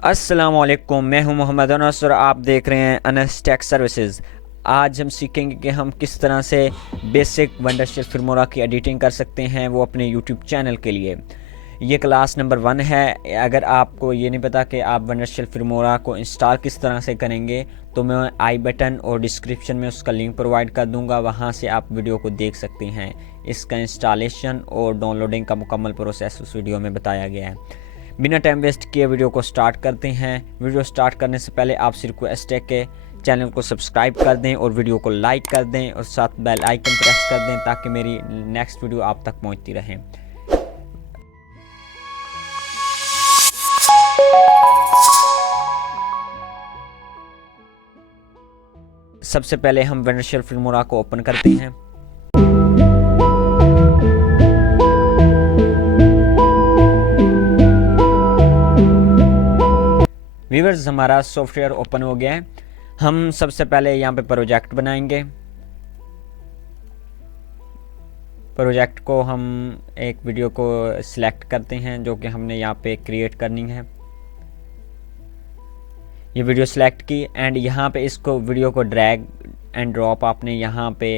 अस्सलामुअलैकुम, मैं हूं मोहम्मद अनस और आप देख रहे हैं अनस टेक सर्विसेज। आज हम सीखेंगे कि हम किस तरह से बेसिक वंडरशिल फिल्मोरा की एडिटिंग कर सकते हैं, वो अपने यूट्यूब चैनल के लिए। ये क्लास नंबर 1 है। अगर आपको ये नहीं पता कि आप वंडरशिल फिल्मोरा को इंस्टॉल किस तरह से करेंगे तो मैं आई बटन और डिस्क्रिप्शन में उसका लिंक प्रोवाइड कर दूंगा, वहाँ से आप वीडियो को देख सकते हैं। इसका इंस्टॉलेशन और डाउनलोडिंग का मुकम्मल प्रोसेस उस वीडियो में बताया गया है। बिना टाइम वेस्ट किए वीडियो को स्टार्ट करते हैं। वीडियो स्टार्ट करने से पहले आपसे रिक्वेस्ट है कि चैनल को सब्सक्राइब कर दें और वीडियो को लाइक कर दें और साथ बेल आइकन प्रेस कर दें ताकि मेरी नेक्स्ट वीडियो आप तक पहुंचती रहे। सबसे पहले हम वंडरशिल फिल्मोरा को ओपन करते हैं। व्यूअर्स, हमारा सॉफ्टवेयर ओपन हो गया है। हम सबसे पहले यहाँ पे प्रोजेक्ट बनाएंगे। प्रोजेक्ट को हम एक वीडियो को सिलेक्ट करते हैं जो कि हमने यहाँ पे क्रिएट करनी है। ये वीडियो सिलेक्ट की एंड यहाँ पे इसको वीडियो को ड्रैग एंड ड्रॉप आपने यहाँ पे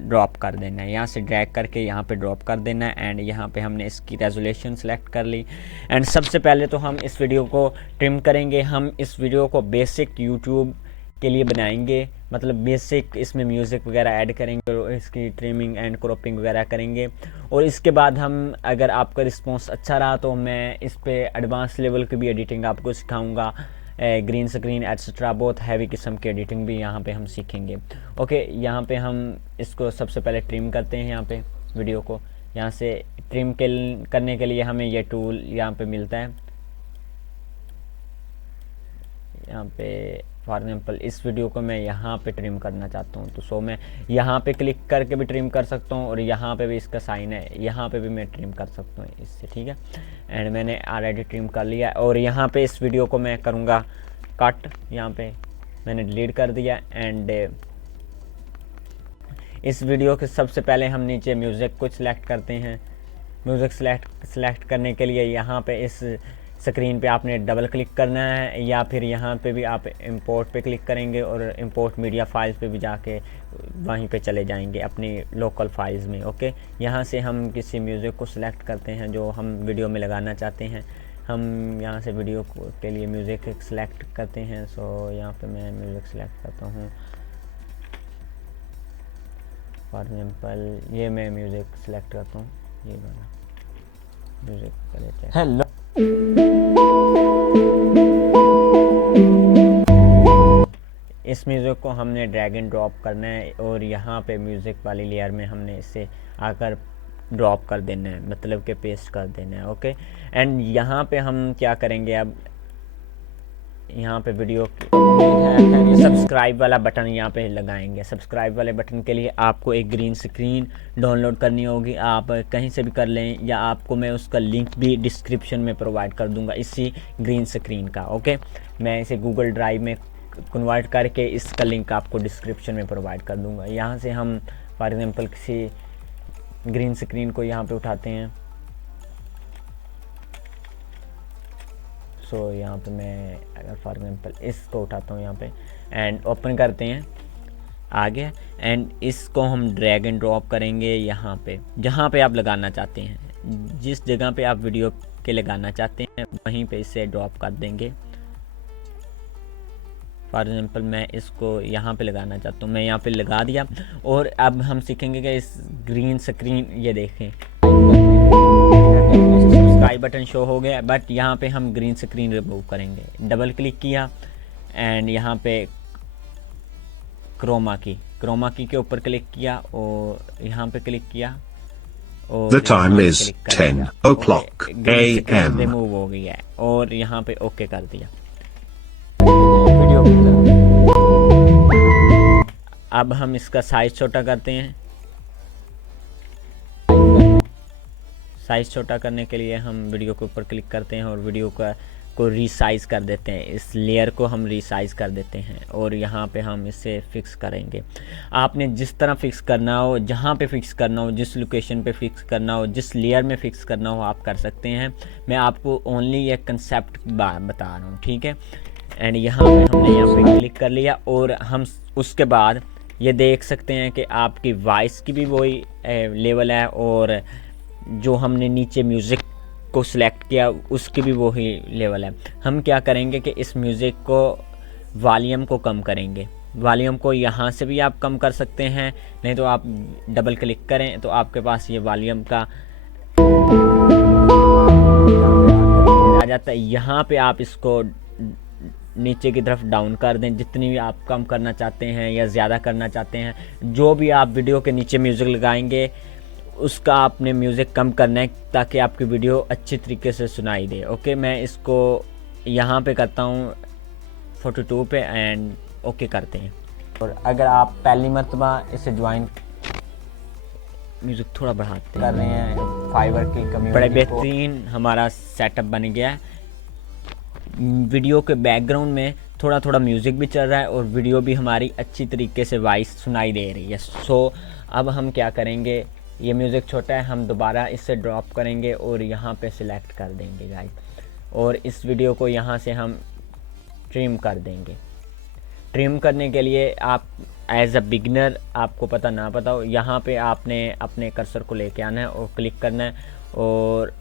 ड्रॉप कर देना है। यहाँ से ड्रैग करके यहाँ पे ड्रॉप कर देना है एंड यहाँ पे हमने इसकी रेजोल्यूशन सेलेक्ट कर ली। एंड सबसे पहले तो हम इस वीडियो को ट्रिम करेंगे। हम इस वीडियो को बेसिक यूट्यूब के लिए बनाएंगे, मतलब बेसिक इसमें म्यूज़िक वगैरह ऐड करेंगे और इसकी ट्रिमिंग एंड क्रॉपिंग वगैरह करेंगे। और इसके बाद हम, अगर आपका रिस्पॉन्स अच्छा रहा तो मैं इस पर एडवांस लेवल की भी एडिटिंग आपको सिखाऊँगा। ग्रीन स्क्रीन एट्सेट्रा, बहुत हैवी किस्म की एडिटिंग भी यहाँ पे हम सीखेंगे। ओके, यहाँ पे हम इसको सबसे पहले ट्रिम करते हैं। यहाँ पे वीडियो को यहाँ से ट्रिम करने के लिए हमें ये टूल यहाँ पे मिलता है। यहाँ पे फॉर एग्जाम्पल इस वीडियो को मैं यहाँ पे ट्रिम करना चाहता हूँ तो मैं यहाँ पे क्लिक करके भी ट्रिम कर सकता हूँ और यहाँ पे भी इसका साइन है, यहाँ पे भी मैं ट्रिम कर सकता हूँ इससे, ठीक है। एंड मैंने ऑलरेडी ट्रिम कर लिया और यहाँ पे इस वीडियो को मैं करूँगा कट। यहाँ पे मैंने डिलीट कर दिया एंड इस वीडियो के सबसे पहले हम नीचे म्यूज़िक को सिलेक्ट करते हैं। म्यूज़िक सेलेक्ट करने के लिए यहाँ पे इस स्क्रीन पे आपने डबल क्लिक करना है या फिर यहाँ पे भी आप इंपोर्ट पे क्लिक करेंगे और इंपोर्ट मीडिया फाइल्स पे भी जाके वहीं पे चले जाएंगे अपनी लोकल फाइल्स में। ओके, यहाँ से हम किसी म्यूज़िक को सिलेक्ट करते हैं जो हम वीडियो में लगाना चाहते हैं। हम यहाँ से वीडियो के लिए म्यूज़िक सेलेक्ट करते हैं। सो यहाँ पे मैं म्यूज़िक सेलेक्ट करता हूँ। फॉर एग्जाम्पल ये मैं म्यूज़िक सेलेक्ट करता हूँ, ये वाला म्यूज़िक कर लेते हैं। हेलो, इस म्यूज़िक को हमने ड्रैग एंड ड्रॉप करना है और यहाँ पे म्यूज़िक वाली लेयर में हमने इसे आकर ड्रॉप कर देना है, मतलब कि पेस्ट कर देना है। ओके, एंड यहाँ पे हम क्या करेंगे, अब यहाँ पे वीडियो सब्सक्राइब वाला बटन यहाँ पे लगाएंगे। सब्सक्राइब वाले बटन के लिए आपको एक ग्रीन स्क्रीन डाउनलोड करनी होगी, आप कहीं से भी कर लें या आपको मैं उसका लिंक भी डिस्क्रिप्शन में प्रोवाइड कर दूंगा इसी ग्रीन स्क्रीन का। ओके, मैं इसे गूगल ड्राइव में कन्वर्ट करके इसका लिंक आपको डिस्क्रिप्शन में प्रोवाइड कर दूंगा। यहाँ से हम फॉर एग्जांपल किसी ग्रीन स्क्रीन को यहाँ पे उठाते हैं। सो यहाँ पे मैं अगर फॉर एग्जांपल इसको उठाता हूँ यहाँ पे एंड ओपन करते हैं आगे, एंड इसको हम ड्रैग एंड ड्रॉप करेंगे यहाँ पे जहाँ पे आप लगाना चाहते हैं। जिस जगह पे आप वीडियो के लगाना चाहते हैं वहीं पे इसे ड्रॉप कर देंगे। फॉर एग्जांपल मैं इसको यहाँ पे लगाना चाहता हूँ, मैं यहाँ पे लगा दिया। और अब हम सीखेंगे कि इस ग्रीन स्क्रीन, ये देखें सब्सक्राइब बटन शो हो गया, बट यहाँ पे हम ग्रीन स्क्रीन रिमूव करेंगे। डबल क्लिक किया एंड यहाँ पे क्रोमा की के ऊपर क्लिक किया और यहाँ पे क्लिक किया और The time is 10 o'clock a.m. Remove हो गया है और यहाँ पे ओके कर दिया। अब हम इसका साइज छोटा करते हैं। साइज छोटा करने के लिए हम वीडियो के ऊपर क्लिक करते हैं और वीडियो का इसको रीसाइज़ कर देते हैं, इस लेयर को हम रीसाइज़ कर देते हैं और यहाँ पे हम इसे फिक्स करेंगे। आपने जिस तरह फिक्स करना हो, जहाँ पे फिक्स करना हो, जिस लोकेशन पे फिक्स करना हो, जिस लेयर में फिक्स करना हो आप कर सकते हैं। मैं आपको ओनली एक कंसेप्ट बता रहा हूँ, ठीक है। एंड यहाँ पे हमने यहाँ पे क्लिक कर लिया और हम उसके बाद ये देख सकते हैं कि आपकी वॉइस की भी वही लेवल है और जो हमने नीचे म्यूज़िक को सिलेक्ट किया उसकी भी वही लेवल है। हम क्या करेंगे कि इस म्यूज़िक को वॉल्यूम को कम करेंगे। वॉल्यूम को यहाँ से भी आप कम कर सकते हैं, नहीं तो आप डबल क्लिक करें तो आपके पास ये वॉल्यूम का आ जाता है। यहाँ पे आप इसको नीचे की तरफ डाउन कर दें, जितनी भी आप कम करना चाहते हैं या ज़्यादा करना चाहते हैं। जो भी आप वीडियो के नीचे म्यूज़िक लगाएंगे उसका आपने म्यूज़िक कम करना है ताकि आपकी वीडियो अच्छी तरीके से सुनाई दे। ओके, मैं इसको यहाँ पे करता हूँ 42 पे एंड ओके करते हैं। और अगर आप पहली मरतबा इसे ज्वाइन म्यूज़िक थोड़ा बढ़ाते कर रहे हैं फाइवर की कम्युनिटी, बड़ा बेहतरीन हमारा सेटअप बन गया है। वीडियो के बैकग्राउंड में थोड़ा थोड़ा म्यूज़िक भी चल रहा है और वीडियो भी हमारी अच्छी तरीके से वॉइस सुनाई दे रही है। सो अब हम क्या करेंगे, ये म्यूज़िक छोटा है, हम दोबारा इससे ड्रॉप करेंगे और यहाँ पे सिलेक्ट कर देंगे गाइस, और इस वीडियो को यहाँ से हम ट्रिम कर देंगे। ट्रिम करने के लिए आप एज अ बिगनर, आपको पता ना पता हो, यहाँ पे आपने अपने कर्सर को लेके आना है और क्लिक करना है और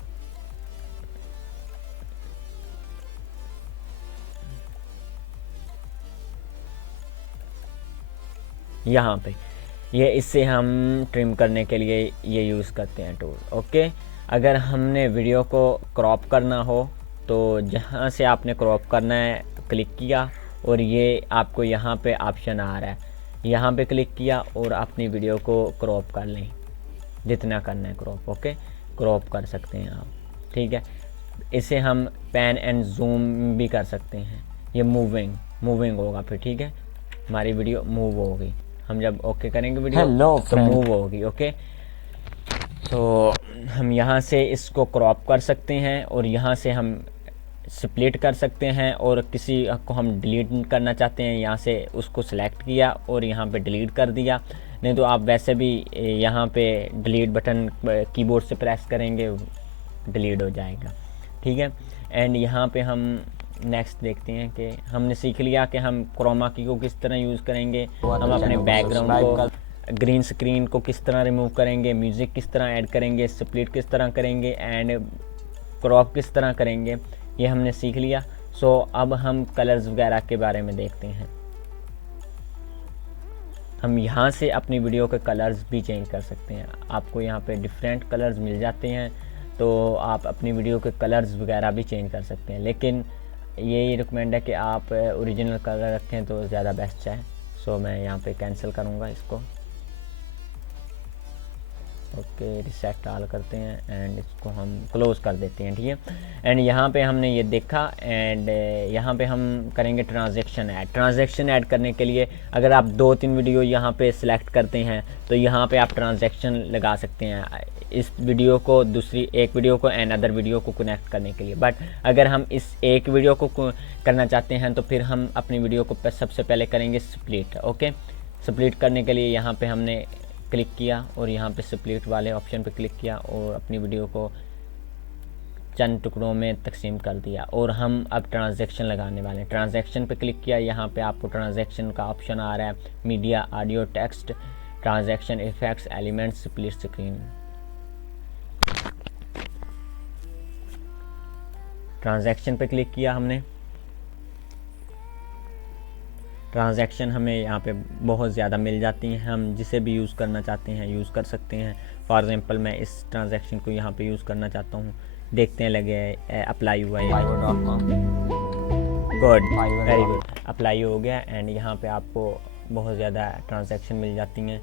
यहाँ पे ये इससे हम ट्रिम करने के लिए ये यूज़ करते हैं टूल। ओके, अगर हमने वीडियो को क्रॉप करना हो तो जहाँ से आपने क्रॉप करना है क्लिक किया और ये आपको यहाँ पे ऑप्शन आ रहा है, यहाँ पे क्लिक किया और अपनी वीडियो को क्रॉप कर लें, जितना करना है क्रॉप। ओके, क्रॉप कर सकते हैं आप, ठीक है। इसे हम पैन एंड जूम भी कर सकते हैं। ये मूविंग होगा फिर, ठीक है, हमारी वीडियो मूव होगी। हम जब ओके करेंगे वीडियो तो मूव होगी। ओके, तो हम यहाँ से इसको क्रॉप कर सकते हैं और यहाँ से हम स्प्लिट कर सकते हैं, और किसी को हम डिलीट करना चाहते हैं यहाँ से उसको सेलेक्ट किया और यहाँ पे डिलीट कर दिया। नहीं तो आप वैसे भी यहाँ पे डिलीट बटन कीबोर्ड से प्रेस करेंगे, डिलीट हो जाएगा, ठीक है। एंड यहाँ पे हम नेक्स्ट देखते हैं कि हमने सीख लिया कि हम क्रोमा की को किस तरह यूज़ करेंगे, हम अपने बैकग्राउंड को, ग्रीन स्क्रीन को किस तरह रिमूव करेंगे, म्यूज़िक किस तरह ऐड करेंगे, स्प्लिट किस तरह करेंगे एंड क्रॉप किस तरह करेंगे, ये हमने सीख लिया। सो अब हम कलर्स वगैरह के बारे में देखते हैं। हम यहाँ से अपनी वीडियो के कलर्स भी चेंज कर सकते हैं। आपको यहाँ पे डिफरेंट कलर्स मिल जाते हैं, तो आप अपनी वीडियो के कलर्स वगैरह भी चेंज कर सकते हैं, लेकिन यही रिकमेंड है कि आप ओरिजिनल कलर रखें तो ज़्यादा बेस्ट है। सो मैं यहाँ पे कैंसिल करूँगा इसको। ओके, रिसेट ऑल करते हैं एंड इसको हम क्लोज़ कर देते हैं, ठीक है। एंड यहाँ पे हमने ये देखा एंड यहाँ पे हम करेंगे ट्रांजैक्शन ऐड। ट्रांजैक्शन ऐड करने के लिए अगर आप 2-3 वीडियो यहाँ पे सिलेक्ट करते हैं तो यहाँ पे आप ट्रांजैक्शन लगा सकते हैं इस वीडियो को दूसरी एक वीडियो को एंड अदर वीडियो को कनेक्ट करने के लिए। बट अगर हम इस एक वीडियो को करना चाहते हैं तो फिर हम अपनी वीडियो को सबसे पहले करेंगे स्प्लिट। ओके, स्प्लिट करने के लिए यहाँ पे हमने क्लिक किया और यहाँ पे स्प्लिट वाले ऑप्शन पे क्लिक किया और अपनी वीडियो को चंद टुकड़ों में तकसीम कर दिया और हम अब ट्रांजैक्शन लगाने वाले हैं। ट्रांजैक्शन पे क्लिक किया, यहाँ पे आपको ट्रांजैक्शन का ऑप्शन आ रहा है, media, audio, text, transaction, effects, elements, split screen. Transaction पे क्लिक किया हमने। ट्रांजैक्शन हमें यहाँ पे बहुत ज़्यादा मिल जाती हैं, हम जिसे भी यूज़ करना चाहते हैं यूज़ कर सकते हैं। फॉर एग्जांपल मैं इस ट्रांजैक्शन को यहाँ पे यूज़ करना चाहता हूँ, देखते हैं लगे अप्लाई हुआ है। गुड, वेरी गुड, अप्लाई हो गया एंड यहाँ पे आपको बहुत ज़्यादा ट्रांजैक्शन मिल जाती हैं।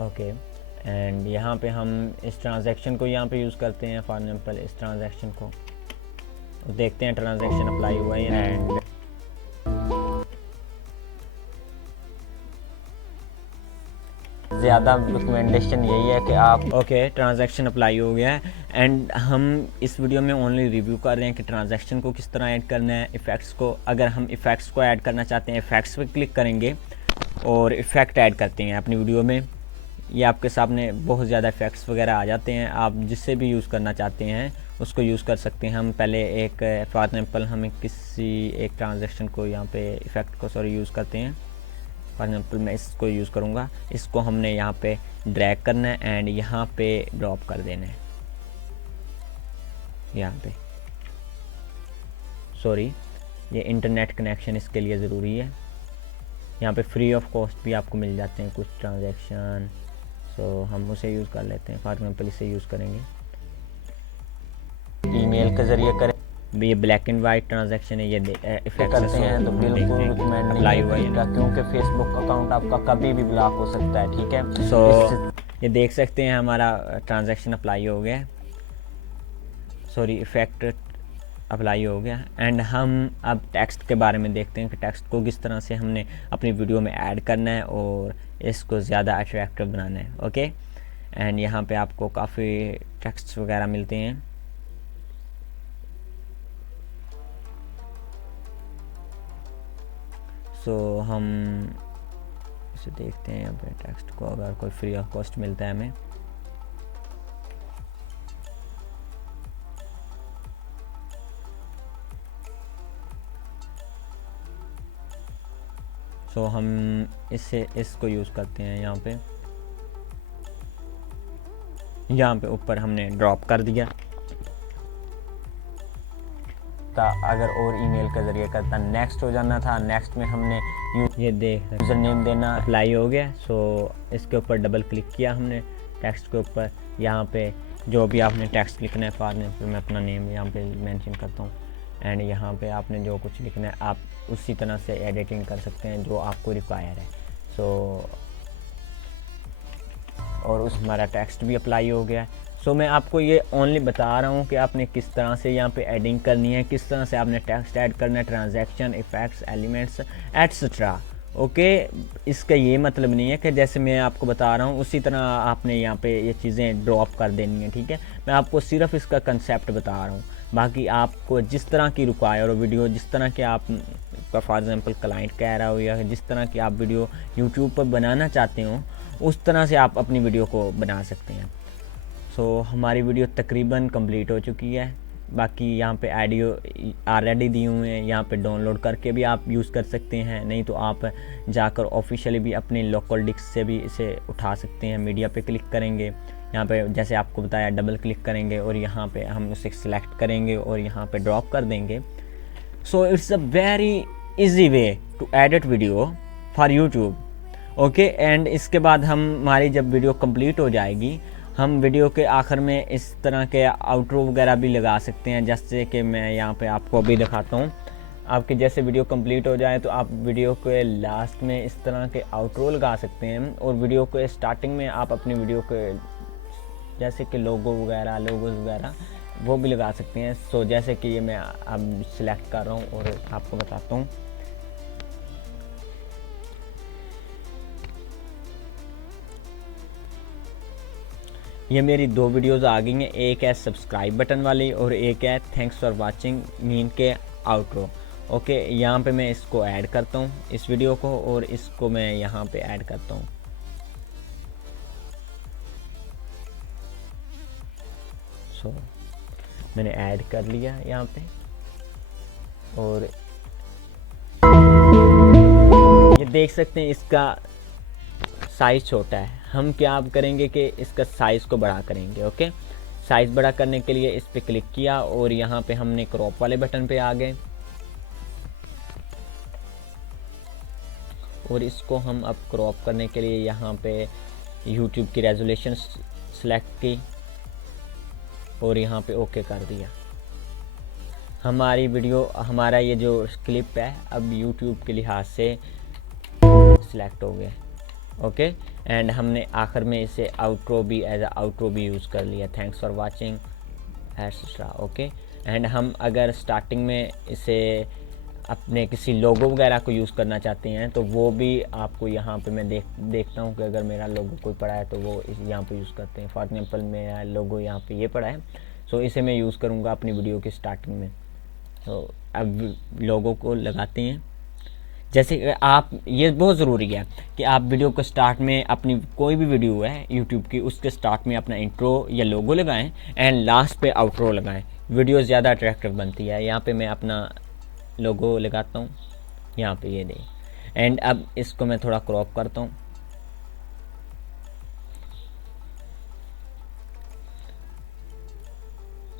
ओके, एंड यहाँ पे हम इस ट्रांजैक्शन को यहाँ पे यूज़ करते हैं। फॉर एग्जांपल इस ट्रांजैक्शन को देखते हैं, ट्रांजैक्शन अप्लाई हुआ है एंड ज़्यादा रिकमेंडेशन यही है कि आप ओके ट्रांजैक्शन अप्लाई हो गया है एंड हम इस वीडियो में ओनली रिव्यू कर रहे हैं कि ट्रांजैक्शन को किस तरह ऐड करना है, इफ़ेक्ट्स को। अगर हम इफ़ेक्ट्स को ऐड करना चाहते हैं, इफ़ेक्ट्स पे क्लिक करेंगे और इफ़ेक्ट ऐड करते हैं अपनी वीडियो में। ये आपके सामने बहुत ज़्यादा इफ़ेक्ट्स वगैरह आ जाते हैं, आप जिससे भी यूज़ करना चाहते हैं उसको यूज़ कर सकते हैं। हम पहले एक फॉर एग्जांपल हमें किसी एक ट्रांजैक्शन को यहाँ पे इफ़ेक्ट को यूज़ करते हैं। फॉर एग्जांपल मैं इसको यूज़ करूँगा, इसको हमने यहाँ पे ड्रैग करना है एंड यहाँ पे ड्रॉप कर देना है। यहाँ पे सॉरी, ये इंटरनेट कनेक्शन इसके लिए ज़रूरी है। यहाँ पे फ्री ऑफ कॉस्ट भी आपको मिल जाते हैं कुछ ट्रांजैक्शन, तो हम उसे यूज़ कर लेते हैं। फॉर एग्जांपल इसे यूज़ करेंगे, ईमेल के ज़रिए करें। ये ब्लैक एंड वाइट ट्रांजैक्शन है, ये इफेक्ट करते हैं तो बिल्कुल रिकमेंड नहीं करेगा, क्योंकि फेसबुक अकाउंट आपका कभी भी ब्लॉक हो सकता है, ठीक है। सो ये देख सकते हैं हमारा ट्रांजैक्शन अप्लाई हो गया, सॉरी इफ़ेक्ट अप्लाई हो गया। एंड हम अब टेक्स्ट के बारे में देखते हैं कि टेक्स्ट को किस तरह से हमने अपनी वीडियो में ऐड करना है और इसको ज़्यादा अट्रैक्टिव बनाना है। ओके, एंड यहाँ पे आपको काफ़ी टेक्स्ट वगैरह मिलते हैं। सो हम इसे देखते हैं यहाँ पे टेक्स्ट को, अगर कोई फ्री ऑफ कॉस्ट मिलता है हमें। सो हम इसको यूज़ करते हैं यहाँ पे ऊपर हमने ड्रॉप कर दिया। अगर और ईमेल के ज़रिए करता नेक्स्ट हो जाना था, नेक्स्ट में हमने ये देख यूज़र नेम देना अप्लाई हो गया। सो इसके ऊपर डबल क्लिक किया हमने टेक्स्ट के ऊपर, यहाँ पे जो भी आपने टेक्स्ट लिखना है, फॉर एग्जांपल मैं अपना नेम यहाँ पे मेंशन करता हूँ एंड यहाँ पे आपने जो कुछ लिखना है आप उसी तरह से एडिटिंग कर सकते हैं जो आपको रिक्वायर है। सो और उस हमारा टेक्स्ट भी अप्लाई हो गया। सो मैं आपको ये ओनली बता रहा हूँ कि आपने किस तरह से यहाँ पे एडिंग करनी है, किस तरह से आपने टेक्स्ट ऐड करना है, transaction, effects, elements etcetera. Okay, इसका ये मतलब नहीं है कि जैसे मैं आपको बता रहा हूँ उसी तरह आपने यहाँ पे ये चीज़ें ड्रॉप कर देनी है, ठीक है। मैं आपको सिर्फ इसका कंसेप्ट बता रहा हूँ, बाकी आपको जिस तरह की रिक्वायर हो वीडियो, जिस तरह के आप का फॉर एग्जांपल क्लाइंट कह रहा हो या जिस तरह की आप वीडियो यूट्यूब पर बनाना चाहते हो उस तरह से आप अपनी वीडियो को बना सकते हैं। सो हमारी वीडियो तकरीबन कंप्लीट हो चुकी है, बाकी यहाँ पे ऑडियो ऑलरेडी दिए हुए हैं, यहाँ पे डाउनलोड करके भी आप यूज़ कर सकते हैं, नहीं तो आप जाकर ऑफिशियली भी अपने लोकल डिस्क से भी इसे उठा सकते हैं। मीडिया पे क्लिक करेंगे, यहाँ पे जैसे आपको बताया डबल क्लिक करेंगे और यहाँ पे हम उसे सिलेक्ट करेंगे और यहाँ पे ड्रॉप कर देंगे। So it's a very easy way to edit video for YouTube. Okay, and इसके बाद हमारी जब वीडियो कंप्लीट हो जाएगी, हम वीडियो के आखिर में इस तरह के आउटरो वगैरह भी लगा सकते हैं, जैसे कि मैं यहाँ पे आपको अभी दिखाता हूँ। आपके जैसे वीडियो कंप्लीट हो जाए तो आप वीडियो के लास्ट में इस तरह के आउटरो लगा सकते हैं और वीडियो के स्टार्टिंग में आप अपनी वीडियो के जैसे कि लोगोज वगैरह वो भी लगा सकते हैं। सो जैसे कि ये मैं अब सिलेक्ट कर रहा हूँ और आपको बताता हूँ। ये मेरी दो वीडियोस आ गई हैं, एक है सब्सक्राइब बटन वाली और एक है थैंक्स फॉर वाचिंग मीन के आउटरो। ओके, यहाँ पे मैं इसको ऐड करता हूँ इस वीडियो को और इसको मैं यहाँ पे ऐड करता हूँ। सो मैंने ऐड कर लिया यहाँ पे और ये देख सकते हैं इसका साइज़ छोटा है। हम क्या करेंगे कि इसका साइज़ को बड़ा करेंगे। ओके, साइज़ बड़ा करने के लिए इस पे क्लिक किया और यहाँ पे हमने क्रॉप वाले बटन पे आ गए और इसको हम अब क्रॉप करने के लिए यहाँ पे YouTube की रेजोल्यूशन सेलेक्ट की और यहाँ पे ओके कर दिया। हमारी वीडियो, हमारा ये जो क्लिप है अब YouTube के लिहाज से सिलेक्ट हो गया। ओके, एंड हमने आखिर में इसे आउटरो भी एज अ आउटरो भी यूज़ कर लिया, thanks for watching etcetera. Okay, and हम अगर स्टार्टिंग में इसे अपने किसी लोगो वगैरह को यूज़ करना चाहते हैं तो वो भी आपको यहाँ पे मैं देखता हूँ कि अगर मेरा लोगो कोई पड़ा है तो वो यहाँ पे यूज़ करते हैं। फॉर एग्जांपल मेरा लोगो यहाँ पे ये पड़ा है, सो इसे मैं यूज़ करूँगा अपनी वीडियो की स्टार्टिंग में। तो अब लोगो को लगाते हैं। जैसे आप, ये बहुत ज़रूरी है कि आप वीडियो को स्टार्ट में, अपनी कोई भी वीडियो है यूट्यूब की, उसके स्टार्ट में अपना इंट्रो या लोगो लगाएं एंड लास्ट पे आउट्रो लगाएं। वीडियो ज़्यादा अट्रैक्टिव बनती है। यहाँ पे मैं अपना लोगो लगाता हूँ, यहाँ पे ये दे, एंड अब इसको मैं थोड़ा क्रॉप करता हूँ।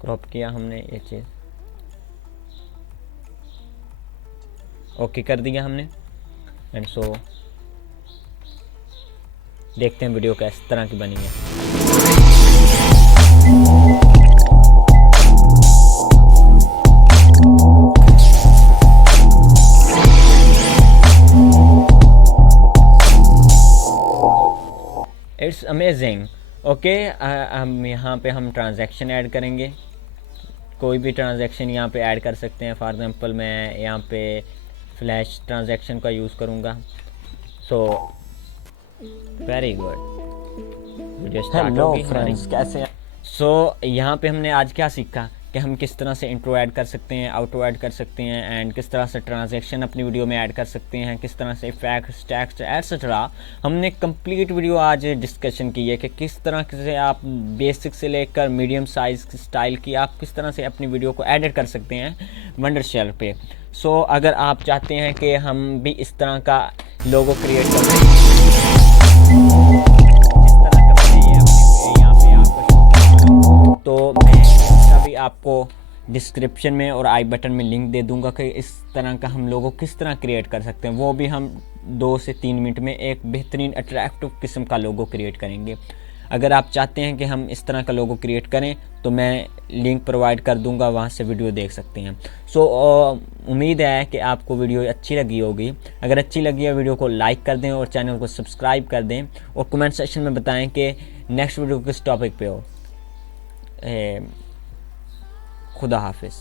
क्रॉप किया हमने ये चीज़, ओके कर दिया हमने। एंड सो देखते हैं वीडियो किस तरह की बनी है। It's amazing. ओके, हम यहाँ पे हम ट्रांजैक्शन ऐड करेंगे। कोई भी ट्रांजैक्शन यहाँ पे ऐड कर सकते हैं। फॉर एग्जांपल मैं यहाँ पे फ्लैश ट्रांजैक्शन का यूज़ करूँगा। So very good, video start होगी फ्रेंड्स, कैसे हैं? सो यहाँ पे हमने आज क्या सीखा कि हम किस तरह से इंट्रो ऐड कर सकते हैं, आउटरो ऐड कर सकते हैं, एंड किस तरह से ट्रांजैक्शन अपनी वीडियो में ऐड कर सकते हैं, किस तरह से इफेक्ट्स, टेक्स्ट एटसेट्रा। हमने कंप्लीट वीडियो आज डिस्कशन की है कि किस तरह से आप बेसिक से लेकर मीडियम साइज स्टाइल की आप किस तरह से अपनी वीडियो को एडिट कर सकते हैं वंडरशेयर पे। सो अगर आप चाहते हैं कि हम भी इस तरह का लोगो क्रिएट करें, जिस तरह का मैंने ये अपने यहाँ पे आपको, तो मैं इसका भी आपको डिस्क्रिप्शन में और आई बटन में लिंक दे दूंगा कि इस तरह का हम लोगो किस तरह क्रिएट कर सकते हैं। वो भी हम 2 से 3 मिनट में एक बेहतरीन अट्रैक्टिव किस्म का लोगो क्रिएट करेंगे। अगर आप चाहते हैं कि हम इस तरह का लोगो क्रिएट करें तो मैं लिंक प्रोवाइड कर दूंगा, वहाँ से वीडियो देख सकते हैं। सो उम्मीद है कि आपको वीडियो अच्छी लगी होगी। अगर अच्छी लगी है वीडियो को लाइक कर दें और चैनल को सब्सक्राइब कर दें, और कमेंट सेक्शन में बताएं कि नेक्स्ट वीडियो किस टॉपिक पे हो। खुदा हाफिज़।